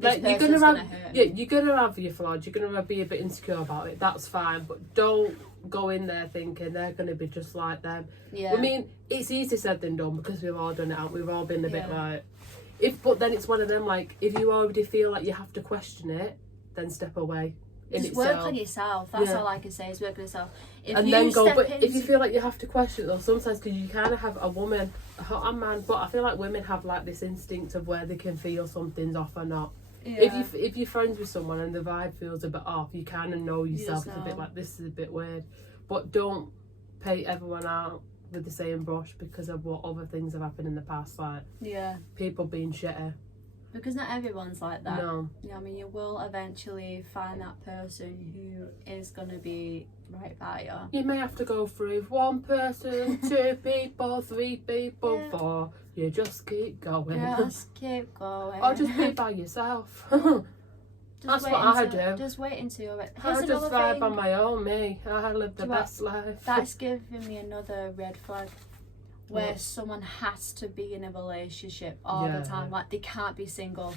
like you're gonna have your flaws, you're gonna be a bit insecure about it, that's fine, but don't go in there thinking they're gonna be just like them. I mean, it's easy said than done, because we've all done it out, we've all been a bit like but then it's one of them, like, if you already feel like you have to question it, then step away. Just work on yourself. That's all I can say, is work on yourself. If you feel like you have to question it, though, sometimes, because you kind of have a woman, a man, but I feel like women have like this instinct of where they can feel something's off or not. If you're friends with someone and the vibe feels a bit off, you kind of know yourself. It's a bit like, this is a bit weird. But don't paint everyone out with the same brush because of what other things have happened in the past, like people being shitty. Because not everyone's like that. No. You know, I mean, you will eventually find that person who is going to be right by you. You may have to go through one person, 2 people, 3 people, 4. You just keep going. Just keep going. Or just be by yourself. That's what I do. Just wait until you're ready. I just vibe on my own, me. I live the best life. That's giving me another red flag. Where someone has to be in a relationship all the time, like they can't be single.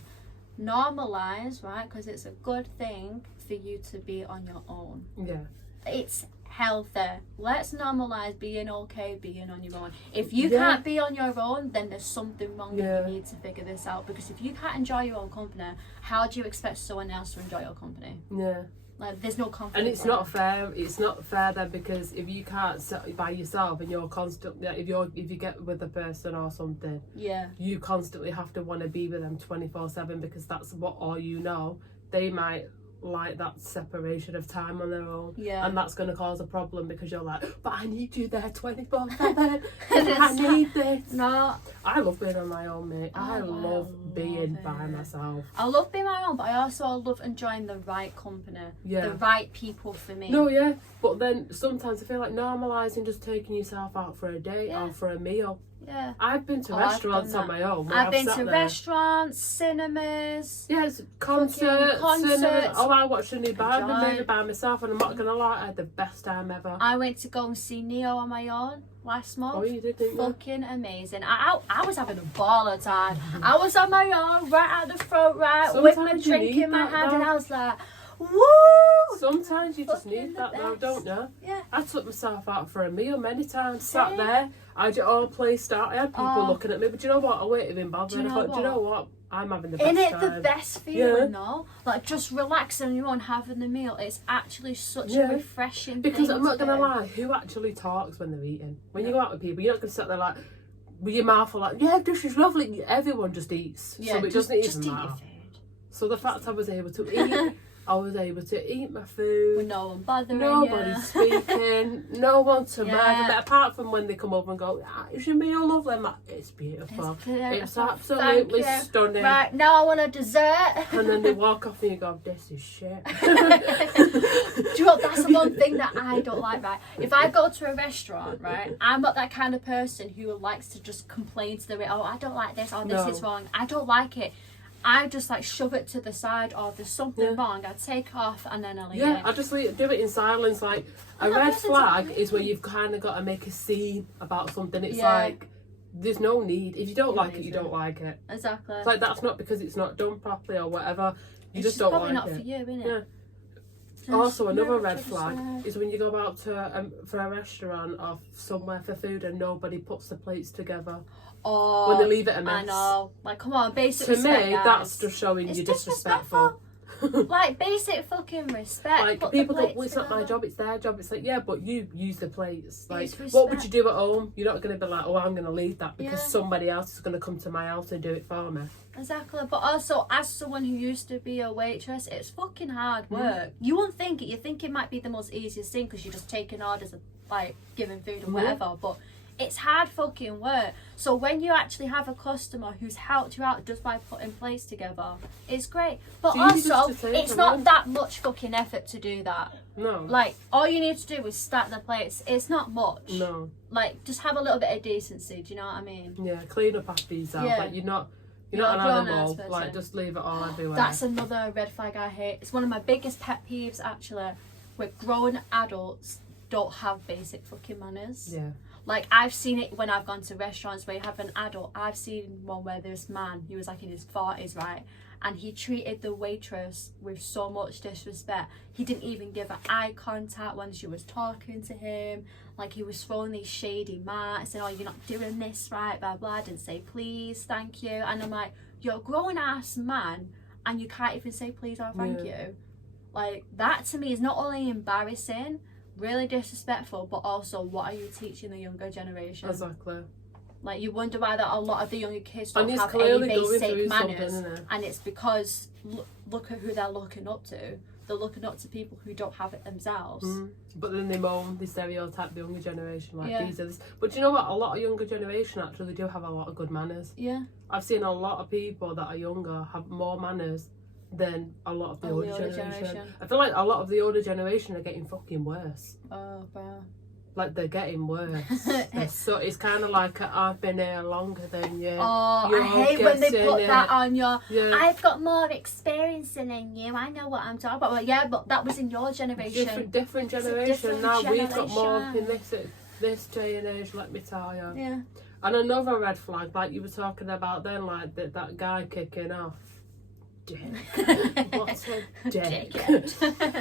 normalise, right, because it's a good thing for you to be on your own. Yeah. It's healthy. Let's normalise being okay, being on your own. If you can't be on your own, then there's something wrong and you need to figure this out. Because if you can't enjoy your own company, how do you expect someone else to enjoy your company? Yeah. Like, there's no confidence. And it's not fair. It's not fair then, because if you can't sit by yourself and you're constantly, if you get with a person or something, you constantly have to want to be with them 24/7 because that's what all you know. They might like that separation of time on their own, and that's going to cause a problem because you're like, but I need you there 24/7. I need this. No, I love being on my own, mate. I love being by myself. I love being my own, but I also love enjoying the right company, the right people for me. No, yeah, but then sometimes I feel like normalising just taking yourself out for a date or for a meal. Yeah. I've been to restaurants on my own. I've been to restaurants, cinemas. Yes, concerts. Cinemas. Oh, I watched a new Barbie movie by myself, and I'm not gonna lie, I had the best time ever. I went to go and see Neo on my own last month. Oh, you did, didn't you? Fucking amazing. I was having a ball of time. I was on my own, right at the front, with my drink in my hand, and I was like, woo! Sometimes you just need that though, don't you? Yeah. I took myself out for a meal many times, sat there, I had it all placed out, I had people looking at me, but do you know what? I wouldn't even bother. I thought, do you know what? I'm having the best time. Isn't it the best feeling though? Like, just relaxing on your own, having the meal. It's actually such a refreshing because thing. I'm not going to lie, who actually talks when they're eating? When you go out with people, you're not going to sit there like, with your mouth full like, yeah, this is lovely. Everyone just eats. So it doesn't even matter. So the fact I was able to eat, I was able to eat my food. With no one bothering Nobody's speaking. No one to mind. But apart from when they come over and go, is your meal lovely? I'm like, it's beautiful. It's absolutely stunning. Right, now I want a dessert. And then they walk off and you go, this is shit. Do you know what? That's the one thing that I don't like, right? If I go to a restaurant, right, I'm not that kind of person who likes to just complain to the waiter, oh, I don't like this, or this is wrong. I don't like it. I just like shove it to the side, or if there's something wrong, I take off and then I'll eat it. I just do it in silence. Like, a red flag is where you've kind of got to make a scene about something. It's like, there's no need. If you don't like it, you don't like it. Exactly. It's like, that's not because it's not done properly or whatever. You just don't like it. It's probably not for you, isn't it? Yeah. Also, another red flag is when you go out to for a restaurant or somewhere for food and nobody puts the plates together. Oh, when they leave it a mess. I know. Like, come on, basic respect. To me, guys. that's just showing you're disrespectful. Like, basic fucking respect. Like, people go, well, it's not my job, it's their job. It's like, yeah, but you use the plates. Like, what would you do at home? You're not going to be like, oh, I'm going to leave that because somebody else is going to come to my house and do it for me. Exactly. But also, as someone who used to be a waitress, it's fucking hard work. You won't think it. You think it might be the most easiest thing because you're just taking orders and, like, giving food and whatever. But it's hard fucking work. So when you actually have a customer who's helped you out just by putting plates together, it's great. But also, it's not that much fucking effort to do that. No. Like, all you need to do is stack the plates. It's not much. No. Like, just have a little bit of decency. Do you know what I mean? Yeah, clean up after yourself. Yeah. Like, you're not an animal. Like, just leave it all everywhere. That's another red flag I hate. It's one of my biggest pet peeves, actually, where grown adults don't have basic fucking manners. Yeah. Like, I've seen it when I've gone to restaurants where you have an adult. I've seen one where this man, he was like in his 40s, right? And he treated the waitress with so much disrespect. He didn't even give her eye contact when she was talking to him. Like, he was throwing these shady marks, saying, oh, you're not doing this right, blah, blah. Didn't say please, thank you. And I'm like, you're a grown-ass man and you can't even say please or thank you. Like, that to me is not only embarrassing, really disrespectful, but also, what are you teaching the younger generation? Exactly. Like, you wonder why that a lot of the younger kids don't have any basic manners, it? And it's because look at who they're looking up to. They're looking up to people who don't have it themselves. But then they stereotype the younger generation like these are this. But do you know what? A lot of younger generation actually do have a lot of good manners. Yeah. I've seen a lot of people that are younger have more manners than a lot of the older generation. I feel like a lot of the older generation are getting fucking worse. Oh, bro. Like, they're getting worse. So it's kind of like I've been here longer than you. Oh, I hate when they put that on your. Yeah. I've got more experience than you. I know what I'm talking about. Well, yeah, but that was in your generation. Different generation. Now we've got more in this day and age. Let me tell you. Yeah. And another red flag, like you were talking about then, like that guy kicking off. dick. What a dick.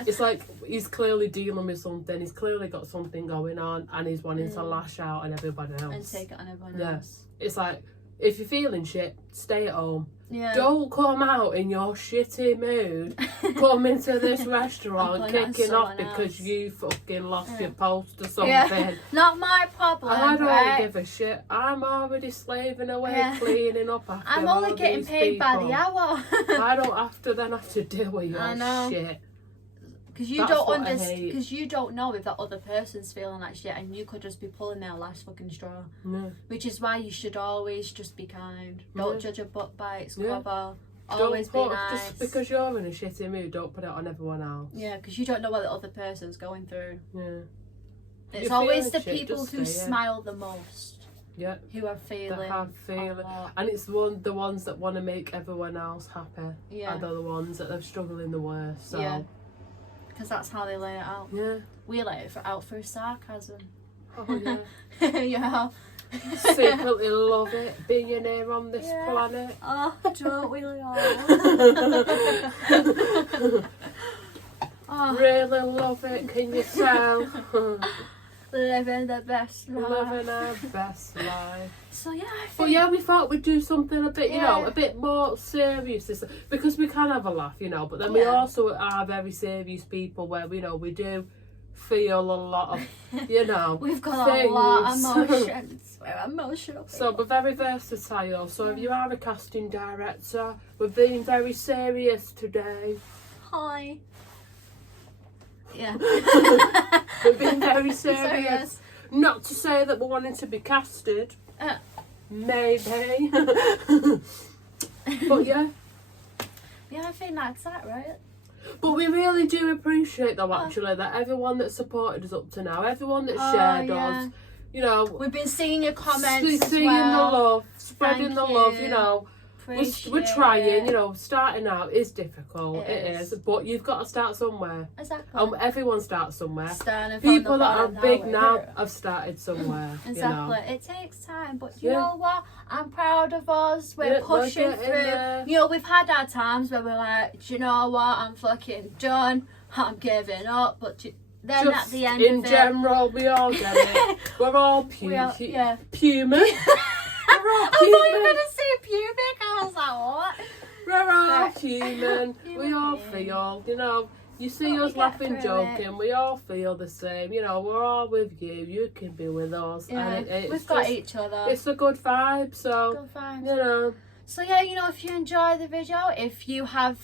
It's like he's clearly dealing with something. He's clearly got something going on, and he's wanting to lash out on everybody else. And take it on everyone else. It's like, if you're feeling shit, stay at home. Yeah. Don't come out in your shitty mood. Come into this restaurant kicking off because you fucking lost your post or something. Yeah. Not my problem. And I don't give a shit. I'm already slaving away, cleaning up after I'm only getting paid by the hour. I don't have to deal with your shit. Because you don't understand. Because you don't know if that other person's feeling like shit, and you could just be pulling their last fucking straw. Yeah. Which is why you should always just be kind. Don't judge a book by its cover. Always be nice. Just because you're in a shitty mood, don't put it on everyone else. Yeah, because you don't know what the other person's going through. Yeah. It's always the people who smile the most. Yeah. Who are feeling. That have feeling. And it's the ones that want to make everyone else happy. Yeah. Are the ones that are struggling the worst. So. Yeah. Because that's how they lay it out. Yeah. We lay it out through sarcasm. Oh, yeah. Yeah. Secretly love it, being here on this planet. Oh, don't we all? Oh. Really love it, can you tell? Living the best life. Living our best life. So yeah, but yeah, we thought we'd do something a bit, you know, a bit more serious, because we can have a laugh, you know, but then we also are very serious people where, you know, we do feel a lot of, you know, we've got a lot of emotions. We're emotional people. So we're very versatile. So if you are a casting director, we're being very serious today. Hi. Yeah. We're being very serious. Not to say that we're wanting to be casted. Maybe. But yeah. Yeah, I think that's that, right? But we really do appreciate though, actually, that everyone that supported us up to now, everyone that shared us, you know. We've been seeing your comments seeing the love, spreading the love, you know. We're trying, you know, starting out is difficult, it is, but you've got to start somewhere. Exactly. Everyone starts somewhere. People that are big now have started somewhere. Exactly. You know? It takes time, but you know what? I'm proud of us. We're pushing through. You know, we've had our times where we're like, do you know what? I'm fucking done. I'm giving up. But then just at the end in of general, we all get it. We're all human. I thought you were going to say pubic. I was like, what? We're all human. We all feel, you know, you see us laughing, joking, we all feel the same. You know, we're all with you. You can be with us. Yeah, and we've got each other. It's a good vibe, so, good vibe. You know. So, yeah, you know, if you enjoy the video, if you have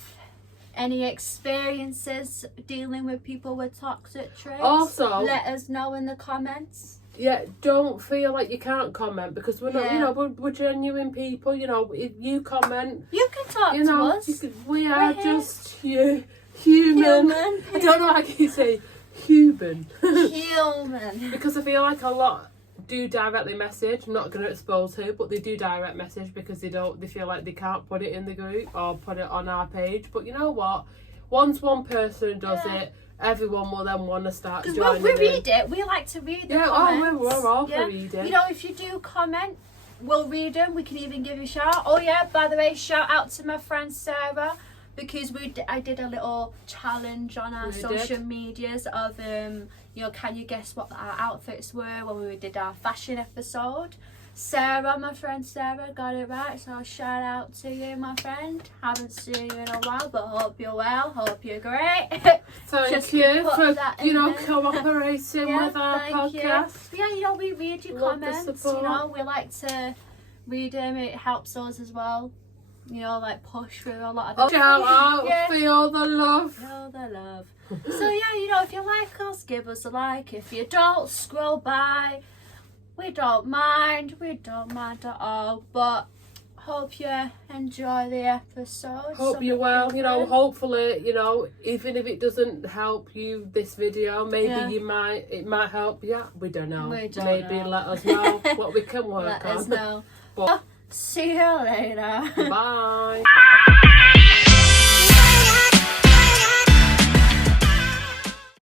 any experiences dealing with people with toxic traits, also let us know in the comments. Yeah, don't feel like you can't comment, because we're not, you know, we're genuine people, you know. If you comment, you can talk to us. We are just human. I don't know how you say human. Human. Because I feel like a lot do directly message. I'm not going to expose who, but they do direct message because they feel like they can't put it in the group or put it on our page. But you know what? Once one person does it, everyone will then want to start joining. Because we read it, we like to read the comments. We're all for reading. You know, if you do comment, we'll read them. We can even give you a shout. Oh yeah, by the way, shout out to my friend Sarah, because I did a little challenge on our social medias of you know, can you guess what our outfits were when we did our fashion episode. Sarah, my friend Sarah, got it right, so shout out to you, my friend. Haven't seen you in a while, but hope you're well, hope you're great. Thank you for, you know, cooperating with our podcast. Yeah, you know, we read your comments, you know, we like to read them, it helps us as well. You know, like push through a lot of shout out, feel the love. Feel the love. So yeah, you know, if you like us, give us a like. If you don't, scroll by. We don't mind at all, but hope you enjoy the episode. Hope you're well, you know, hopefully, you know, even if it doesn't help you, this video, maybe it might help you. We don't know. Maybe let us know what we can work on. Let us know. But see you later. Bye.